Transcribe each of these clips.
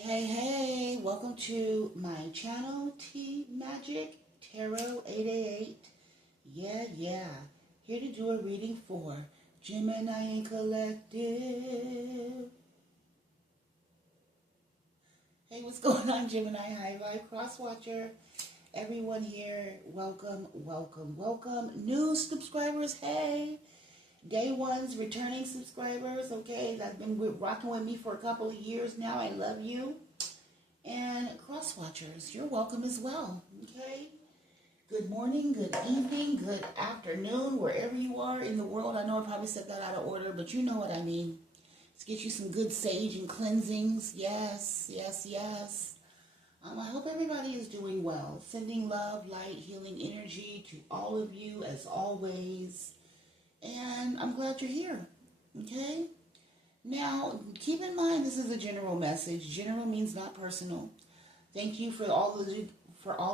Hey, welcome to my channel, tgirlmagick Tarot 888. Yeah, here to do a reading for Gemini and Collective. Hey, what's going on, Gemini? High Vibe Cross Watcher. Everyone here, welcome. New subscribers, hey. Day ones, returning subscribers, okay, that's been rocking with me for a couple of years now. I love you. And cross watchers, you're welcome as well, okay? Good morning, good evening, good afternoon, wherever you are in the world. I know I probably said that out of order, but you know what I mean. Let's get you some good sage and cleansings. Yes. I hope everybody is doing well. Sending love, light, healing energy to all of you as always. And I'm glad you're here, okay? Now, keep in mind this is a general message. General means not personal. Thank you for all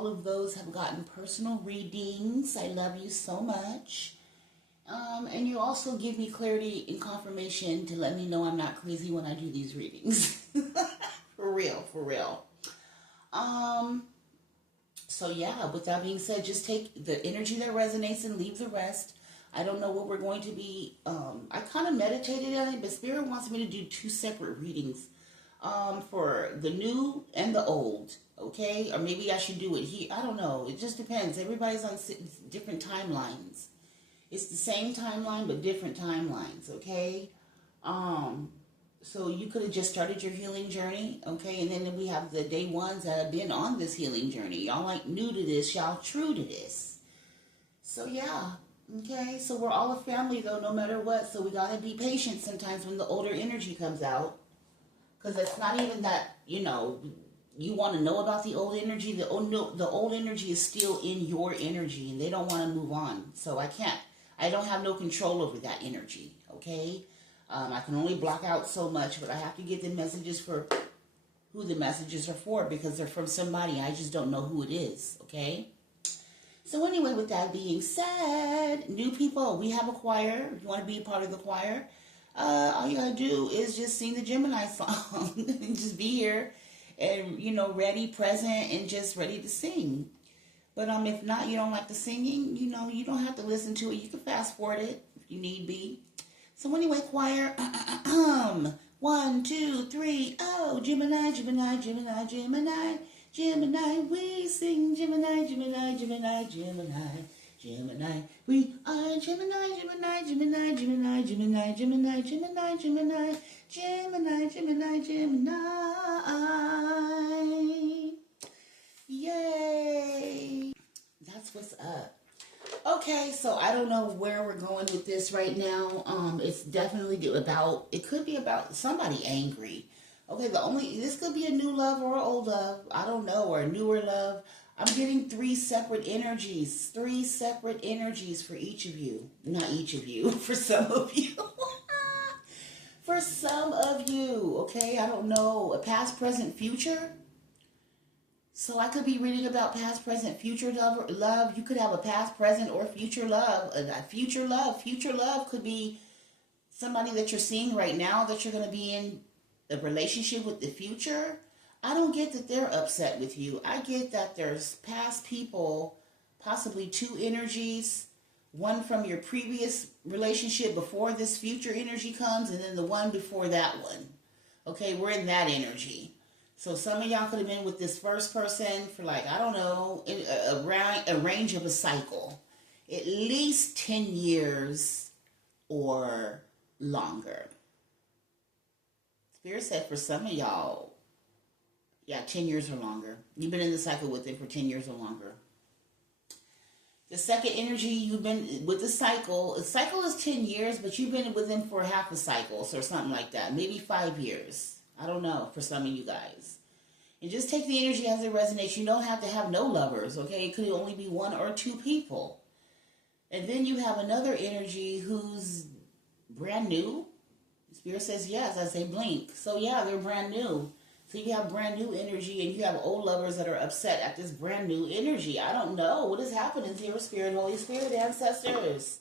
of those who have gotten personal readings. I love you so much. And you also give me clarity and confirmation to let me know I'm not crazy when I do these readings. For real. So yeah, with that being said, just take the energy that resonates and leave the rest. I don't know what we're going to be, I kind of meditated on it, but Spirit wants me to do two separate readings for the new and the old, okay? Or maybe I should do it here. I don't know. It just depends. Everybody's on different timelines. It's the same timeline, but different timelines, okay? So you could have just started your healing journey, okay? And then we have the day ones that have been on this healing journey. Y'all like new to this, y'all true to this. So yeah. Okay, so we're all a family though, no matter what. So we gotta be patient sometimes when the older energy comes out, because it's not even that you want to know about the old energy. The old energy is still in your energy, and they don't want to move on. So I don't have no control over that energy. Okay, I can only block out so much, but I have to get the messages for who the messages are for because they're from somebody. I just don't know who it is. Okay. So anyway, with that being said, new people, we have a choir. If you want to be a part of the choir, all you gotta do is just sing the Gemini song and just be here and, ready, present, and just ready to sing. But if not, you don't like the singing, you don't have to listen to it. You can fast forward it if you need be. So anyway, choir, 1, 2, 3, oh, Gemini, we sing Gemini. We are Gemini. Yay! That's what's up. Okay, so I don't know where we're going with this right now. It's definitely it could be about somebody angry. Okay, this could be a new love or an old love. I don't know, or a newer love. I'm getting three separate energies for each of you. Not each of you, for some of you. For some of you, okay? I don't know, a past, present, future. So I could be reading about past, present, future love. You could have a past, present, or future love. Future love could be somebody that you're seeing right now that you're going to be in a relationship with the future. I don't get that they're upset with you. I get that there's past people, possibly two energies, one from your previous relationship before this future energy comes, and then the one before that one. Okay, we're in that energy. So some of y'all could have been with this first person for I don't know, a range of a cycle. At least 10 years or longer. Spirit said for some of y'all, 10 years or longer. You've been in the cycle with them for 10 years or longer. The second energy, you've been with the cycle. A cycle is 10 years, but you've been with them for half a cycle, or something like that. Maybe 5 years. I don't know, for some of you guys. And just take the energy as it resonates. You don't have to have no lovers, okay? It could only be one or two people. And then you have another energy who's brand new. Spirit says yes as they blink. So yeah, they're brand new. So you have brand new energy and you have old lovers that are upset at this brand new energy. I don't know. What is happening here, Spirit, Holy Spirit, ancestors?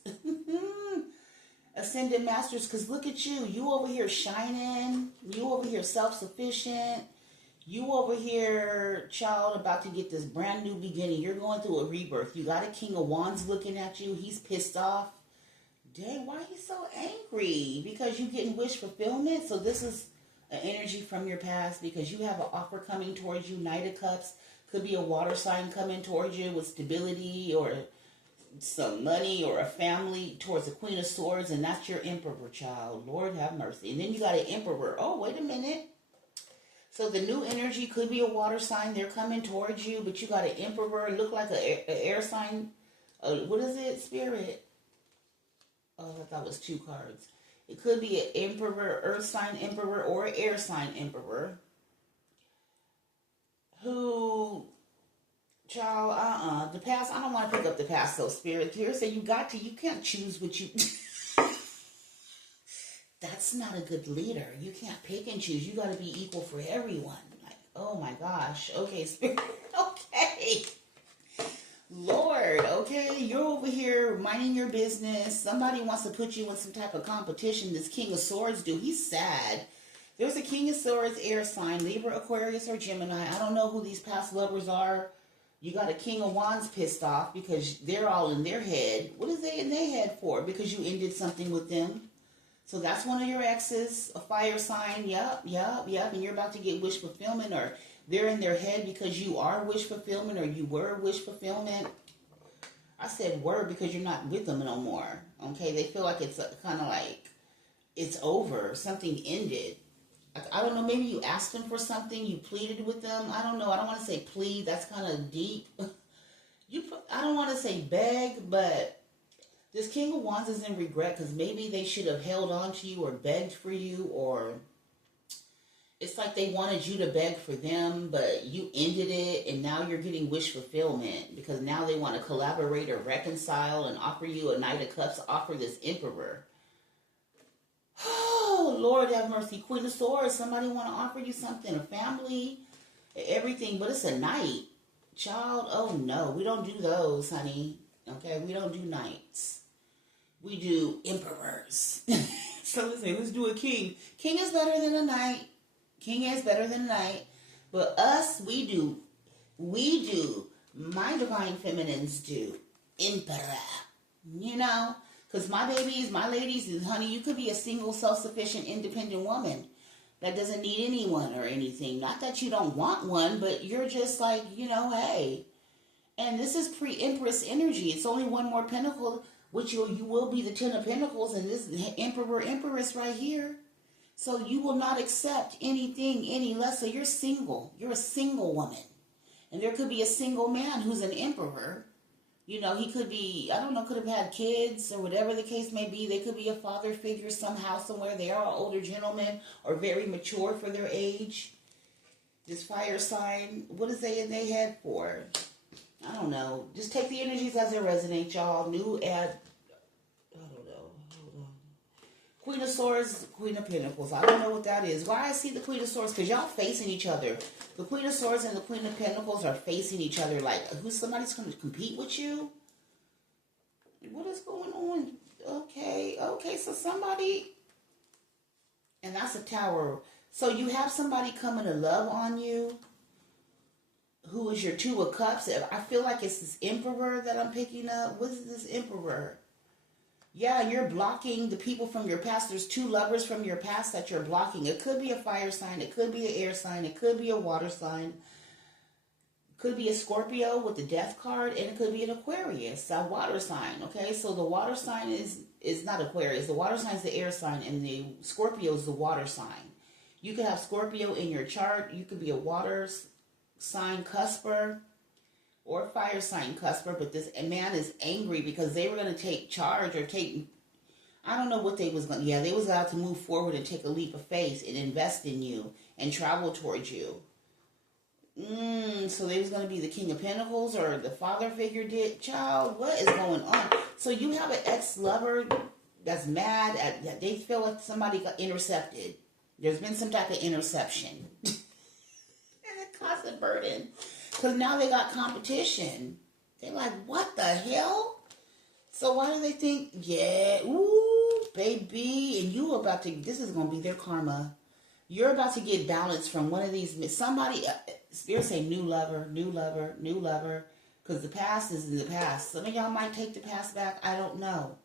Ascended masters, because look at you. You over here shining. You over here self-sufficient. You over here, child, about to get this brand new beginning. You're going through a rebirth. You got a King of Wands looking at you. He's pissed off. Dang, why he's so angry? Because you getting wish fulfillment. So this is an energy from your past because you have an offer coming towards you. Knight of Cups. Could be a water sign coming towards you with stability or some money or a family towards the Queen of Swords. And that's your Emperor, child. Lord have mercy. And then you got an Emperor. Oh, wait a minute. So the new energy could be a water sign. They're coming towards you, but you got an Emperor. Look like an air sign. What is it? Spirit. Oh, I thought it was 2 cards. It could be an Emperor, Earth sign Emperor, or air sign Emperor. Who, child, the past, I don't want to pick up the past, though, Spirit. Here, say you can't choose what you... That's not a good leader. You can't pick and choose. You got to be equal for everyone. Like, oh my gosh. Okay, Spirit. Okay. Lord, okay. You're over here minding your business. Somebody wants to put you in some type of competition. This King of Swords dude, he's sad. There's a King of Swords air sign, Libra, Aquarius, or Gemini. I don't know who these past lovers are. You got a King of Wands pissed off because they're all in their head. What is they in their head for? Because you ended something with them. So that's one of your exes, a fire sign. Yep. And you're about to get wish fulfillment, or they're in their head because you are wish fulfillment, or you were wish fulfillment. I said were because you're not with them no more. Okay, they feel like it's kind of like it's over. Something ended. I don't know. Maybe you asked them for something. You pleaded with them. I don't know. I don't want to say plead. That's kind of deep. I don't want to say beg, but this King of Wands is in regret because maybe they should have held on to you or begged for you, or it's like they wanted you to beg for them, but you ended it, and now you're getting wish fulfillment because now they want to collaborate or reconcile and offer you a Knight of Cups, offer this Emperor. Oh, Lord have mercy. Queen of Swords, somebody want to offer you something, a family, everything, but it's a knight. Child, oh no, we don't do those, honey. Okay, we don't do knights. We do emperors. So let's do a king. King is better than a knight. King is better than a knight. But us, we do, my divine feminines do emperor. You know? Because my babies, my ladies, honey, you could be a single, self-sufficient, independent woman that doesn't need anyone or anything. Not that you don't want one, but you're just like, hey. And this is pre-Empress energy. It's only one more pentacle, which you will be the 10 of Pentacles, and this Emperor, Empress right here. So you will not accept anything any less. So you're single. You're a single woman. And there could be a single man who's an emperor. He could be, I don't know, could have had kids or whatever the case may be. They could be a father figure somehow, somewhere. They are an older gentleman or very mature for their age. This fire sign, what is they in their head for? I don't know. Just take the energies as they resonate, y'all. New ad. I don't know. Hold on. Queen of Swords, Queen of Pentacles. I don't know what that is. Why I see the Queen of Swords? Because y'all facing each other. The Queen of Swords and the Queen of Pentacles are facing each other. Like, somebody's going to compete with you? What is going on? Okay, so somebody... And that's a Tower. So you have somebody coming to love on you, who is your 2 of Cups. I feel like it's this Emperor that I'm picking up. What is this Emperor? Yeah, you're blocking the people from your past. There's 2 lovers from your past that you're blocking. It could be a fire sign. It could be an air sign. It could be a water sign. It could be a Scorpio with the Death card. And it could be an Aquarius, a water sign. Okay, so the water sign is not Aquarius. The water sign is the air sign. And the Scorpio is the water sign. You could have Scorpio in your chart. You could be a water sign cusper or fire sign cusper, but this man is angry because they were going to take charge or I don't know what they was going to, they was about to move forward and take a leap of faith and invest in you and travel towards you. So they was going to be the King of Pentacles or the father figure did. Child, what is going on? So you have an ex-lover that's mad that they feel like somebody got intercepted. There's been some type of interception. Constant burden, because now they got competition. They're like, what the hell? So why do they think, ooh, baby, and you about to, this is going to be their karma. You're about to get balance from one of these. Somebody, Spirit say new lover, new lover, new lover. Because the past is in the past. Some of y'all might take the past back. I don't know.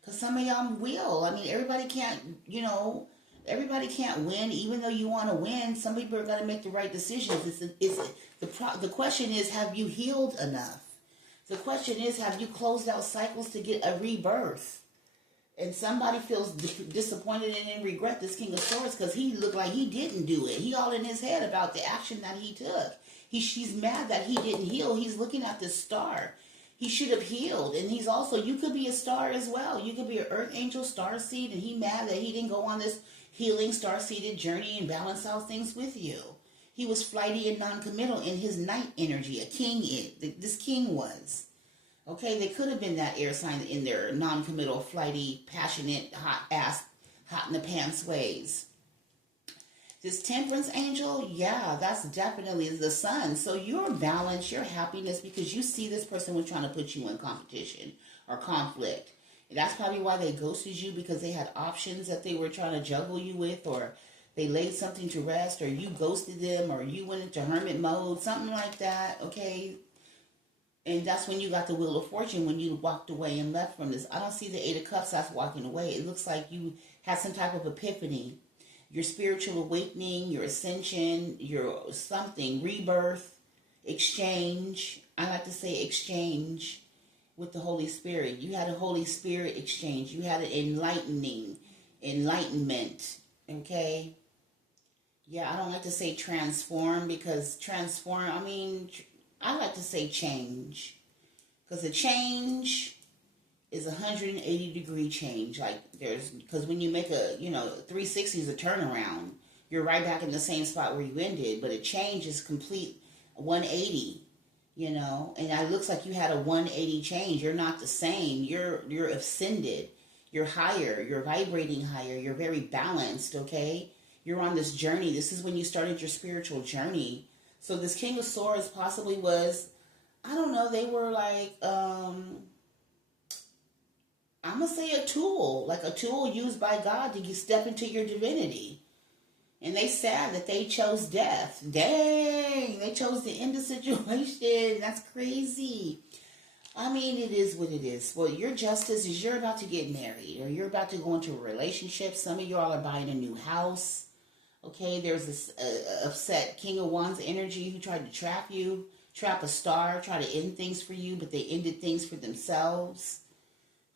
Because some of y'all will. I mean, everybody can't, everybody can't win. Even though you want to win, some people are going to make the right decisions. The question is, have you healed enough? The question is, have you closed out cycles to get a rebirth? And somebody feels disappointed and in regret, this King of Swords, because he looked like he didn't do it. He all in his head about the action that he took. She's mad that he didn't heal. He's looking at the star. He should have healed. And he's also, you could be a star as well. You could be an earth angel, star seed, and he mad that he didn't go on this healing star seeded journey and balance out things with you. He was flighty and non-committal in his night energy. A king is. This king was. Okay, they could have been that air sign in their non-committal, flighty, passionate, hot in the pants ways. This temperance angel, yeah, that's definitely the sun. So your balance, your happiness, because you see this person was trying to put you in competition or conflict. And that's probably why they ghosted you, because they had options that they were trying to juggle you with, or they laid something to rest, or you ghosted them, or you went into hermit mode, something like that, okay? And that's when you got the Wheel of Fortune, when you walked away and left from this. I don't see the Eight of Cups as walking away. It looks like you had some type of epiphany. Your spiritual awakening, your ascension, your something, rebirth, exchange. I like to say exchange with the Holy Spirit. You had a Holy Spirit exchange. You had an enlightenment, okay? Yeah, I don't like to say transform, because transform, I like to say change. Because a change is 180-degree change. Because when you make a, 360 is a turnaround. You're right back in the same spot where you ended. But a change is complete 180, And it looks like you had a 180 change. You're not the same. You're ascended. You're higher. You're vibrating higher. You're very balanced, okay? You're on this journey. This is when you started your spiritual journey. So this King of Swords possibly was, I don't know, they were like, I'm going to say a tool, like a tool used by God to step into your divinity. And they sad that they chose death. Dang, they chose to end the situation. That's crazy. It is what it is. Well, your justice is you're about to get married, or you're about to go into a relationship. Some of y'all are buying a new house. Okay, there's this upset King of Wands energy who tried to trap you, trap a star, try to end things for you, but they ended things for themselves.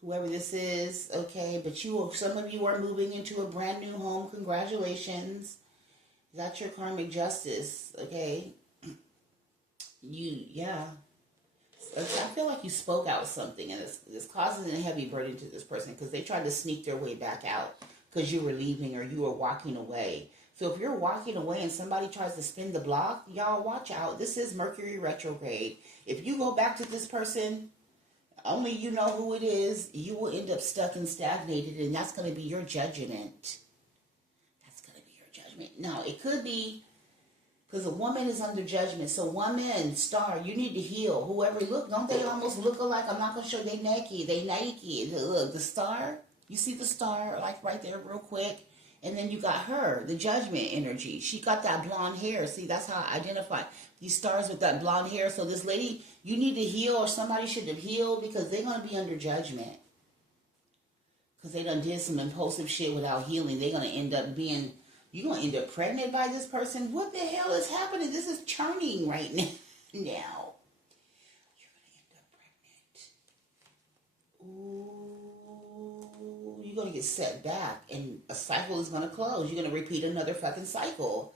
Whoever this is, okay, but some of you are moving into a brand new home. Congratulations. That's your karmic justice, okay? I feel like you spoke out something, and this causes a heavy burden to this person, because they tried to sneak their way back out because you were leaving or you were walking away. So if you're walking away and somebody tries to spin the block, y'all watch out. This is Mercury retrograde. If you go back to this person, only you know who it is, you will end up stuck and stagnated, and that's going to be your judgment. That's going to be your judgment. Now, it could be because a woman is under judgment. So woman, star, you need to heal. Whoever, look, don't they almost look alike? I'm not going to show they naked. They naked. Look, the star, you see the star, like right there real quick. And then you got her, the judgment energy. She got that blonde hair. See, that's how I identify these stars with that blonde hair. So this lady, you need to heal, or somebody should have healed, because they're going to be under judgment. Because they done did some impulsive shit without healing. They're going to end up being, you're going to end up pregnant by this person. What the hell is happening? This is churning right now. You're going to end up pregnant. Ooh. You're going to get set back, and a cycle is going to close. You're going to repeat another fucking cycle.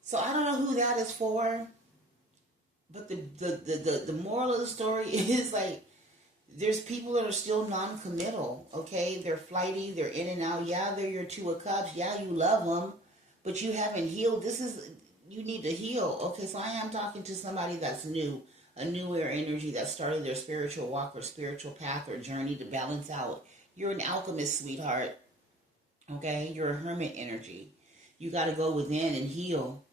So I don't know who that is for, but the moral of the story is, like, there's people that are still non-committal, okay? They're flighty, they're in and out. Yeah, they're your Two of Cups. Yeah, you love them, but you haven't healed. You need to heal, okay? So I am talking to somebody that's new, a new air energy that started their spiritual walk or spiritual path or journey to balance out. You're an alchemist, sweetheart. Okay? You're a hermit energy. You got to go within and heal.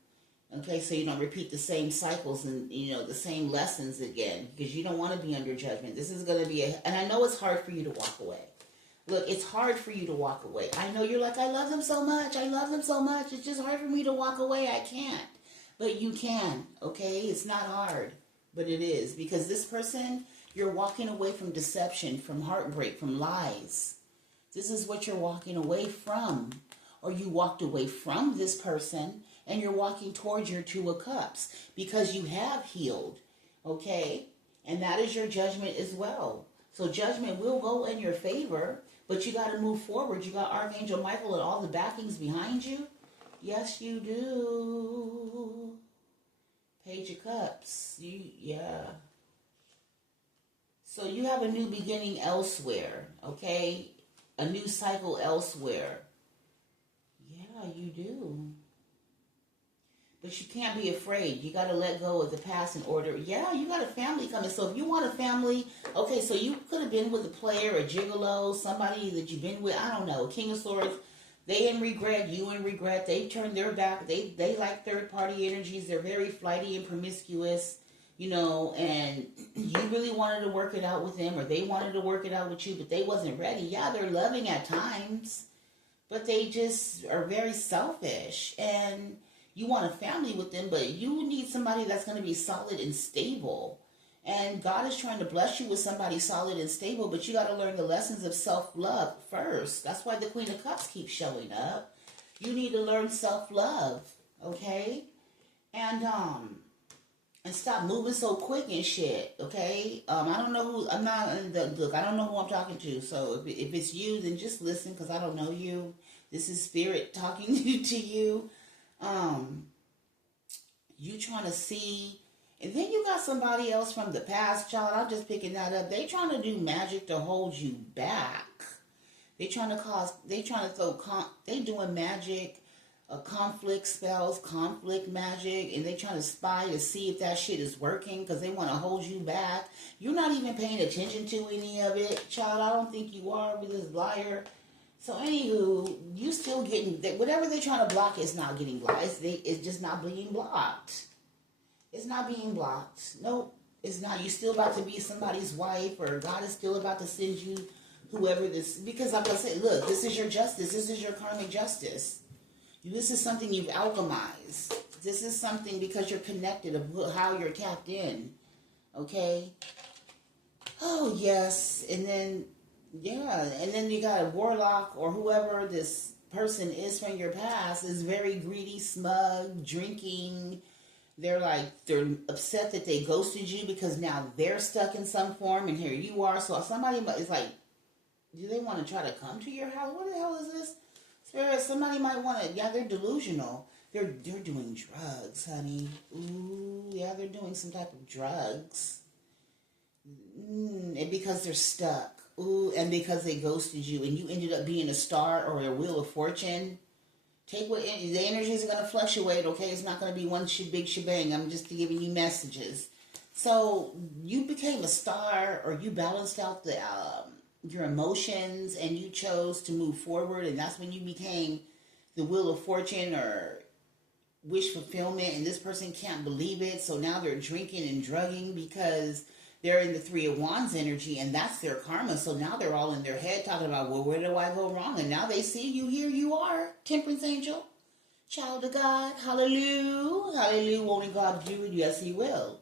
Okay? So you don't repeat the same cycles and, the same lessons again. Because you don't want to be under judgment. This is going to be and I know it's hard for you to walk away. Look, it's hard for you to walk away. I know you're like, I love them so much. I love them so much. It's just hard for me to walk away. I can't. But you can, okay? It's not hard, but it is. Because this person, you're walking away from deception, from heartbreak, from lies. This is what you're walking away from. Or you walked away from this person and you're walking towards your Two of Cups because you have healed, okay? And that is your judgment as well. So judgment will go in your favor, but you got to move forward. You got Archangel Michael and all the backings behind you. Yes, you do. Page of Cups. Yeah. So you have a new beginning elsewhere, okay? A new cycle elsewhere. Yeah, you do. But you can't be afraid. You got to let go of the past in order. Yeah, you got a family coming. So if you want a family, okay, so you could have been with a player, a gigolo, somebody that you've been with, I don't know, King of Swords. They in regret, you in regret. They turned their back. They like third-party energies. They're very flighty and promiscuous, you know, and you really wanted to work it out with them, or they wanted to work it out with you, but they wasn't ready. Yeah, they're loving at times, but they just are very selfish, and you want a family with them, but you need somebody that's going to be solid and stable. And God is trying to bless you with somebody solid and stable, but you got to learn the lessons of self-love first. That's why the Queen of Cups keeps showing up. You need to learn self-love, okay? And stop moving so quick and shit, okay? I don't know who, look, I don't know who I'm talking to, so if it's you, then just listen, because I don't know you. This is Spirit talking to you. You trying to see, and then you got somebody else from the past, child. I'm just picking that up. They trying to do magic to hold you back. They trying to throw, they doing magic, conflict spells, conflict magic, and they trying to spy to see if that shit is working because they want to hold you back. You're not even paying attention to any of it, child. I don't think you are with this liar. So anywho, you still getting, whatever they're trying to block is not getting blocked. It's just not being blocked. It's not being blocked. Nope, it's not. You're still about to be somebody's wife, or God is still about to send you whoever this, because like I said, look, this is your justice. This is your karmic justice. This is something you've alchemized. This is something because you're connected of how you're tapped in. Okay? Oh, yes. And then, yeah, and then you got a warlock or whoever this person is from your past is very greedy, smug, drinking. They're upset that they ghosted you because now they're stuck in some form and here you are. So somebody is like, do they want to try to come to your house? What the hell is this? Spirit, somebody might want to, yeah, they're delusional. They're doing drugs, honey. Ooh, yeah, they're doing some type of drugs. And because they're stuck. Ooh, and because they ghosted you and you ended up being a star or a wheel of fortune. Take what the energies are going to fluctuate, okay? It's not going to be one big shebang. I'm just giving you messages. So you became a star, or you balanced out your emotions and you chose to move forward, and that's when you became the wheel of fortune or wish fulfillment, and this person can't believe it, so now they're drinking and drugging because they're in the Three of Wands energy, and that's their karma. So now they're all in their head talking about, well, where do I go wrong? And now they see you, here you are, Temperance Angel, child of God, hallelujah, hallelujah, won't God do it? Yes, he will.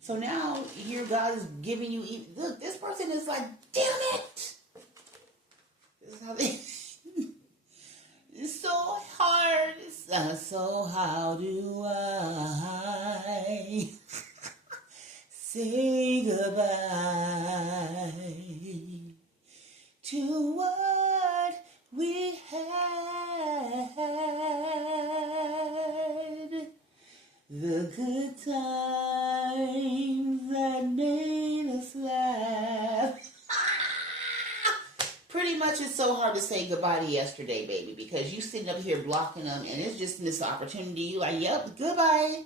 So now, here God is giving you, look, this person is like, damn it. This is how they, it's so hard. So how do I say goodbye to what we had, the good times that made us laugh. Pretty much it's so hard to say goodbye to yesterday, baby, because you sitting up here blocking them, and it's just missed opportunity. You like, yep, goodbye.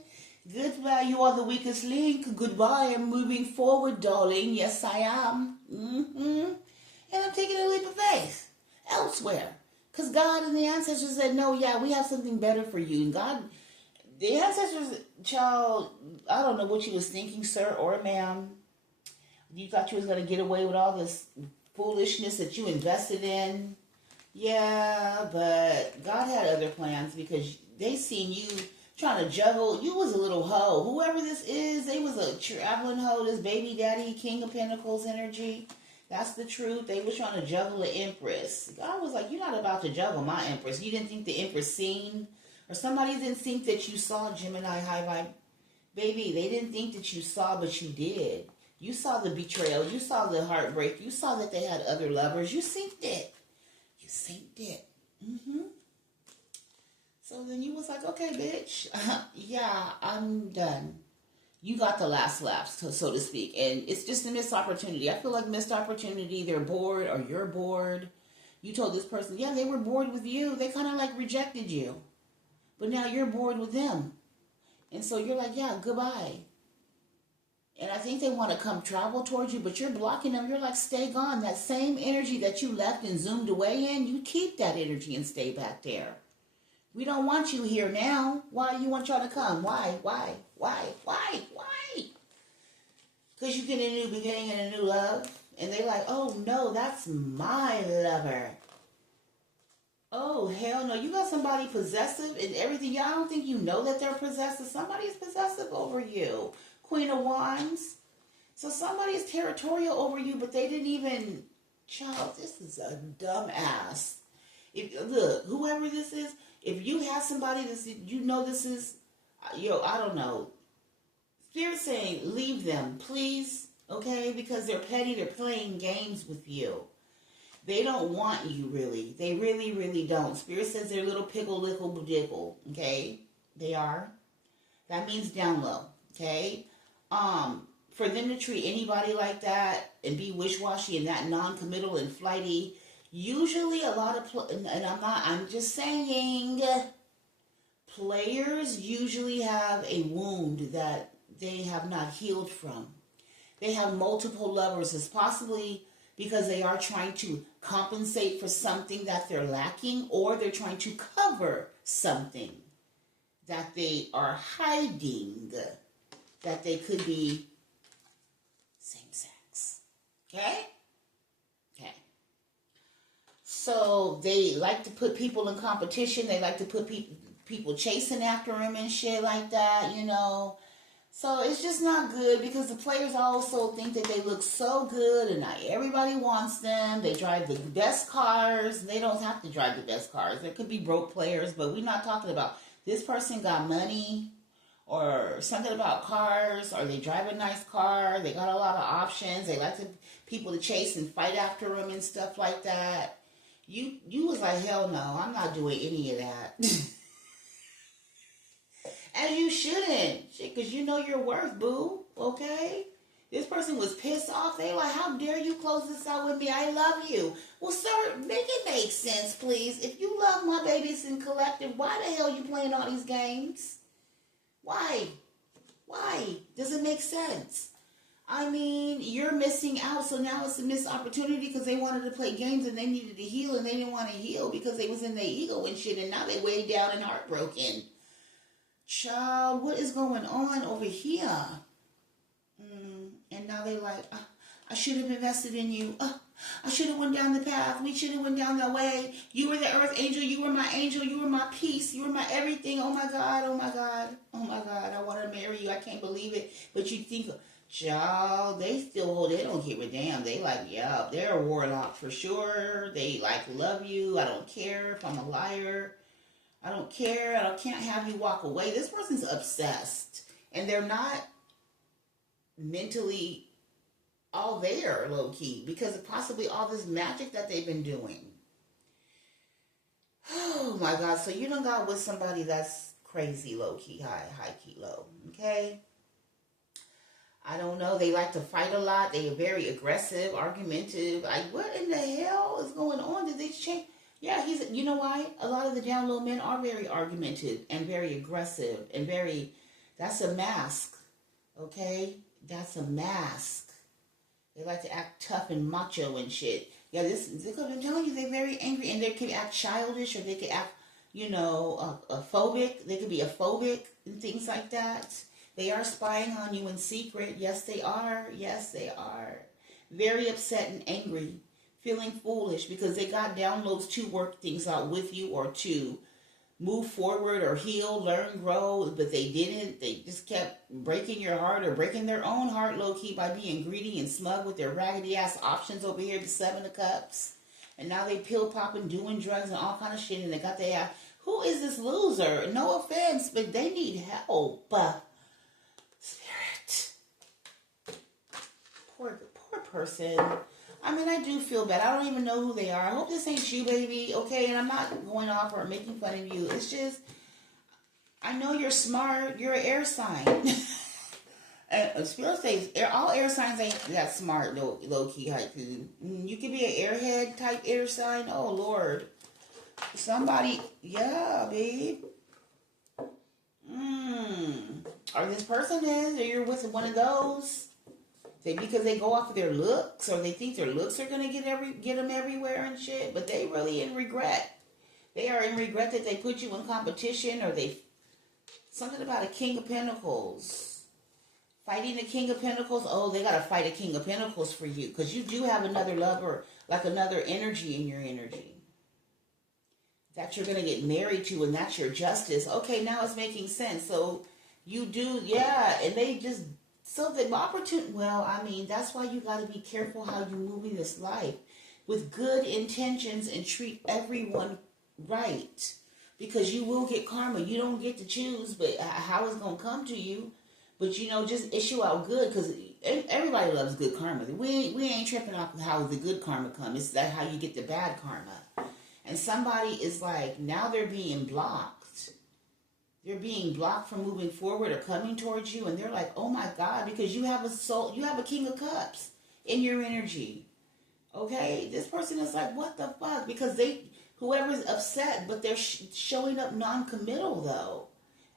Goodbye, you are the weakest link. Goodbye, I'm moving forward, darling. Yes, I am. And I'm taking a leap of faith elsewhere. Because God and the ancestors said, no, yeah, we have something better for you. And God, the ancestors, child, I don't know what you was thinking, sir or ma'am. You thought you was going to get away with all this foolishness that you invested in. Yeah, but God had other plans because they seen you trying to juggle. You was a little hoe. Whoever this is, they was a traveling hoe. This baby daddy, King of Pentacles energy. That's the truth. They was trying to juggle the Empress. God was like, you're not about to juggle my Empress. You didn't think the Empress seen? Or somebody didn't think that you saw, Gemini high vibe. Baby, they didn't think that you saw, but you did. You saw the betrayal. You saw the heartbreak. You saw that they had other lovers. You synced it. You synced it. So then you was like, okay, bitch. Yeah, I'm done. You got the last laugh, so to speak. And it's just a missed opportunity. I feel like missed opportunity. They're bored or you're bored. You told this person, yeah, they were bored with you. They kind of like rejected you. But now you're bored with them. And so you're like, yeah, goodbye. And I think they want to come travel towards you, but you're blocking them. You're like, stay gone. That same energy that you left and zoomed away in, you keep that energy and stay back there. We don't want you here now. Why do you want y'all to come? Why? Because you get a new beginning and a new love. And they're like, oh no, that's my lover. Oh, hell no. You got somebody possessive and everything. Yeah, I don't think you know that they're possessive. Somebody is possessive over you. Queen of Wands. So somebody is territorial over you, but they didn't even... Child, this is a dumbass. Look, whoever this is, if you have somebody that you know this is... I don't know. Spirit saying, leave them, please. Okay? Because they're petty. They're playing games with you. They don't want you, really. They really, really don't. Spirit says they're little pickle, lickle, dickle. Okay? They are. That means down low. Okay? For them to treat anybody like that and be wish-washy and that non-committal and flighty, usually a lot of, and I'm just saying, players usually have a wound that they have not healed from. They have multiple lovers. It's possibly because they are trying to compensate for something that they're lacking, or they're trying to cover something that they are hiding, that they could be same sex. Okay? Okay. So they like to put people in competition. They like to put people chasing after them and shit like that, you know. So it's just not good because the players also think that they look so good and not everybody wants them. They drive the best cars. They don't have to drive the best cars. There could be broke players, but we're not talking about this person got money or something about cars, or they drive a nice car. They got a lot of options. They like people to chase and fight after them and stuff like that. You was like, hell no, I'm not doing any of that. And you shouldn't, because you know your worth, boo, okay? This person was pissed off. They like, how dare you close this out with me? I love you. Well, sir, make it make sense, please. If you love my babies in collective, why the hell you playing all these games? Why? Does it make sense? I mean, you're missing out, so now it's a missed opportunity because they wanted to play games and they needed to heal and they didn't want to heal because they was in their ego and shit, and now they way down and heartbroken. Child, what is going on over here? And now they like, I should have invested in you. I should have went down the path. We should have went down that way. You were the earth angel. You were my angel. You were my peace. You were my everything. Oh my God. Oh my God. Oh my God. I want to marry you. I can't believe it. But you think, child, they don't give a damn. They like, yeah, they're a warlock for sure. They like love you. I don't care if I'm a liar. I don't care. I can't have you walk away. This person's obsessed. And they're not mentally all there, low-key, because of possibly all this magic that they've been doing. Oh, my God. So you done got with somebody that's crazy, low-key, high-key, low. Okay? I don't know. They like to fight a lot. They are very aggressive, argumentative. Like, what in the hell is going on? Did they change? Yeah, you know why? A lot of the down low men are very argumentative and very aggressive and that's a mask, okay? That's a mask. They like to act tough and macho and shit. Yeah, I'm telling you, they're very angry and they can act childish or they can act, a phobic. They could be a phobic and things like that. They are spying on you in secret. Yes, they are. Yes, they are. Very upset and angry. feeling foolish because they got downloads to work things out with you or to move forward or heal, learn, grow, but they didn't. They just kept breaking your heart or breaking their own heart low-key by being greedy and smug with their raggedy-ass options over here, the Seven of Cups. And now they pill popping, doing drugs and all kind of shit, and they got their ass. Who is this loser? No offense, but they need help. Spirit. Poor person. I mean, I do feel bad. I don't even know who they are. I hope this ain't you, baby. Okay, and I'm not going off or making fun of you. It's just, I know you're smart. You're an air sign. And Spirit says all air signs ain't that smart, low key haiku. You could be an airhead type air sign. Oh Lord, somebody, yeah, babe. Or this person is, or you're with one of those. Because they go off of their looks, or they think their looks are gonna get them everywhere and shit. But they really in regret. They are in regret that they put you in competition, or something about a King of Pentacles. Fighting the King of Pentacles. Oh, they gotta fight a King of Pentacles for you, because you do have another lover, like another energy in your energy that you're gonna get married to, and that's your justice. Okay, now it's making sense. So you do, yeah, and they just. So the opportunity, well, I mean, that's why you got to be careful how you move in this life with good intentions and treat everyone right, because you will get karma. You don't get to choose, but how it's going to come to you. But, just issue out good, because everybody loves good karma. We ain't tripping off how the good karma comes. It's that how you get the bad karma. And somebody is like, now they're being blocked. They're being blocked from moving forward or coming towards you, and they're like, oh my God, because you have a soul, you have a King of Cups in your energy. Okay? This person is like, what the fuck? Because whoever's upset, but they're showing up non-committal though.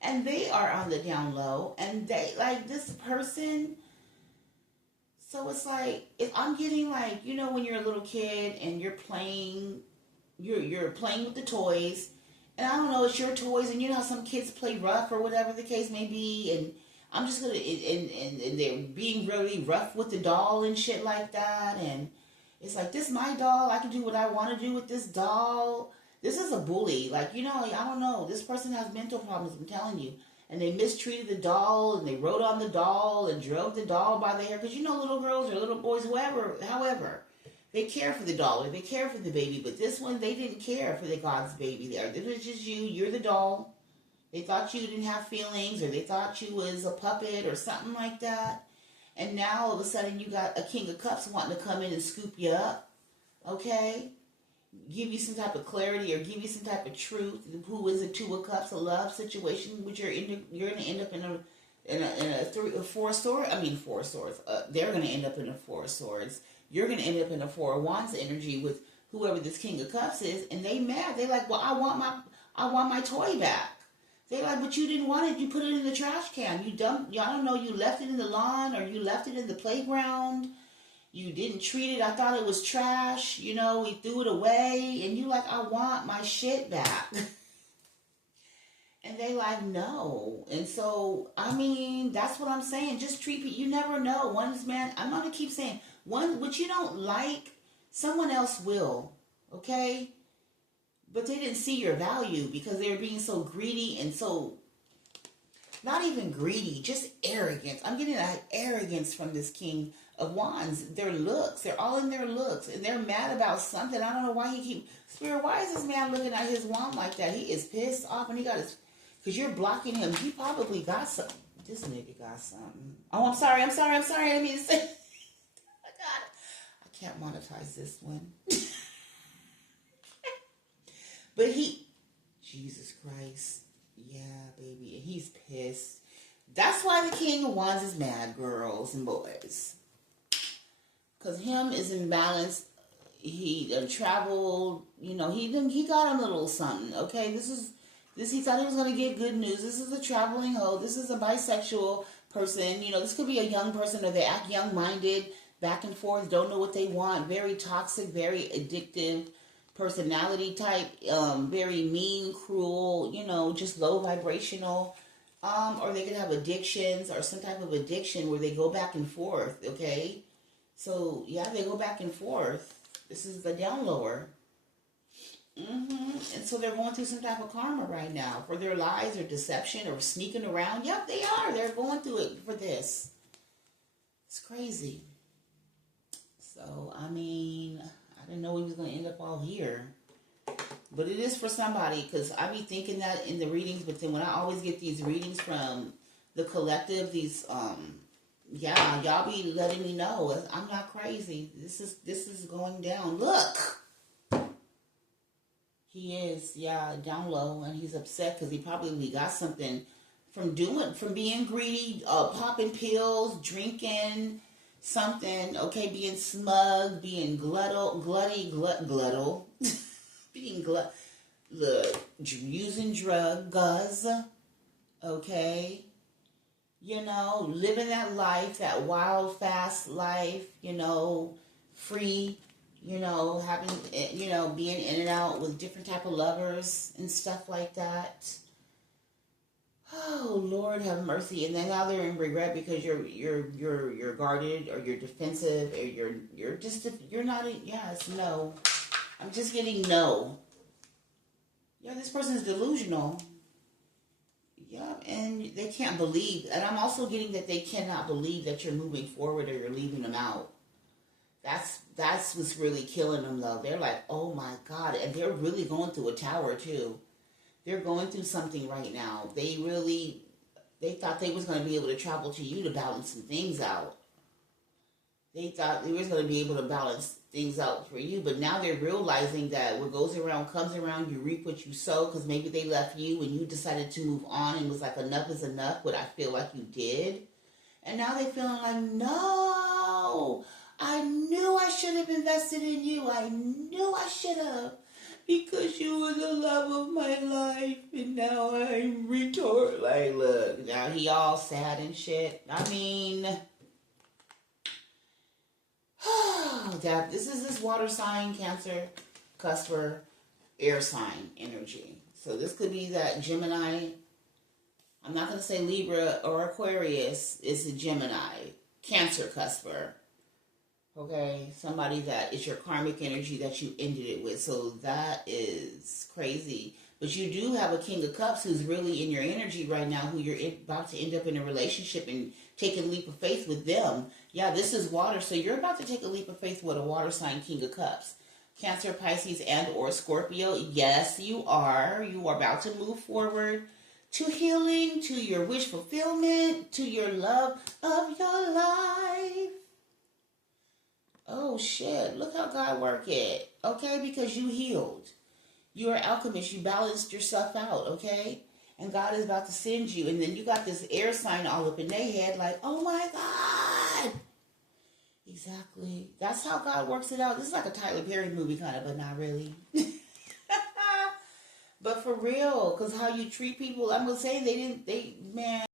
And they are on the down low, and they, like, this person, so it's like, I'm getting like, when you're a little kid and you're playing, you're playing with the toys. And I don't know, it's your toys, and you know how some kids play rough or whatever the case may be, and I'm just gonna, and they're being really rough with the doll and shit like that, and it's like, this is my doll, I can do what I want to do with this doll. This is a bully, like, I don't know, this person has mental problems, I'm telling you, and they mistreated the doll, and they rode on the doll, and drove the doll by the hair, because little girls or little boys, however, they care for the doll, or they care for the baby, but this one, they didn't care for the God's baby there. It was just you're the doll. They thought you didn't have feelings, or they thought you was a puppet, or something like that. And now, all of a sudden, you got a King of Cups wanting to come in and scoop you up, okay? Give you some type of clarity, or give you some type of truth. Who is a Two of Cups, a love situation, which you're going to end up in a Four of Swords. I mean, Four of Swords. They're going to end up in a Four of Swords. You're going to end up in a Four of Wands energy with whoever this King of Cups is, and they mad. They like, well, I want my toy back. They like, but you didn't want it. You put it in the trash can. Y'all don't know, you left it in the lawn, or you left it in the playground. You didn't treat it. I thought it was trash. We threw it away, and you like, I want my shit back. And they like, no. And so, I mean, that's what I'm saying. Just treat people. You never know. I'm going to keep saying, what you don't like, someone else will. Okay? But they didn't see your value because they were being so greedy and so, not even greedy, just arrogance. I'm getting that arrogance from this King of Wands. Their looks. They're all in their looks. And they're mad about something. I don't know why Spirit, why is this man looking at his wand like that? He is pissed off, and he got his... Because you're blocking him. He probably got something. This nigga got something. Oh, I'm sorry. I didn't mean to say... I got it. I can't monetize this one. But Jesus Christ. Yeah, baby. And he's pissed. That's why the King of Wands is mad, girls and boys. Because him is imbalanced. He traveled. He got a little something. Okay, he thought he was going to get good news. This is a traveling hoe. This is a bisexual person. This could be a young person, or they act young-minded, back and forth, don't know what they want, very toxic, very addictive personality type, very mean, cruel, just low vibrational. Or they could have addictions or some type of addiction where they go back and forth, okay? So, yeah, they go back and forth. This is the down lower. And so they're going through some type of karma right now for their lies or deception or sneaking around. Yep, they are. They're going through it for this. It's crazy. So, I mean, I didn't know he was going to end up all here. But it is for somebody, because I be thinking that in the readings, but then when I always get these readings from the collective, these, yeah, y'all be letting me know. I'm not crazy. This is going down. Look! He is, yeah, down low, and he's upset because he probably got something from being greedy, popping pills, drinking something, okay, being smug, being gluttal, being using drugs, okay, you know, living that life, that wild, fast life, you know, free. You know, having, you know, being in and out with different type of lovers and stuff like that. Oh, Lord have mercy. And then now they're in regret because you're guarded or you're defensive or you're not, yes, no. I'm just getting no. Yeah, this person is delusional. Yeah, and they can't believe. And I'm also getting that they cannot believe that you're moving forward or you're leaving them out. That's what's really killing them, though. They're like, oh my God. And they're really going through a tower, too. They're going through something right now. They thought they was going to be able to travel to you to balance some things out. They thought they was going to be able to balance things out for you. But now they're realizing that what goes around comes around. You reap what you sow, because maybe they left you and you decided to move on and was like, enough is enough, what I feel like you did. And now they're feeling like, no, I knew I should have invested in you. I knew I should have. Because you were the love of my life. And now I'm retort. Like, look, now he all sad and shit. I mean, this is this water sign, Cancer, Cusper, air sign energy. So this could be that Gemini. I'm not going to say Libra or Aquarius. It's a Gemini, Cancer, Cusper. Okay, somebody that is your karmic energy that you ended it with. So that is crazy. But you do have a King of Cups who's really in your energy right now, who you're about to end up in a relationship and take a leap of faith with them. Yeah, this is water, so you're about to take a leap of faith with a water sign, King of Cups. Cancer, Pisces, and or Scorpio. Yes, you are. You are about to move forward to healing, to your wish fulfillment, to your love of your life. Oh, shit. Look how God worked it. Okay? Because you healed. You're an alchemist. You balanced yourself out. Okay? And God is about to send you. And then you got this air sign all up in their head like, oh, my God. Exactly. That's how God works it out. This is like a Tyler Perry movie kind of, but not really. But for real. Because how you treat people. I'm going to say man.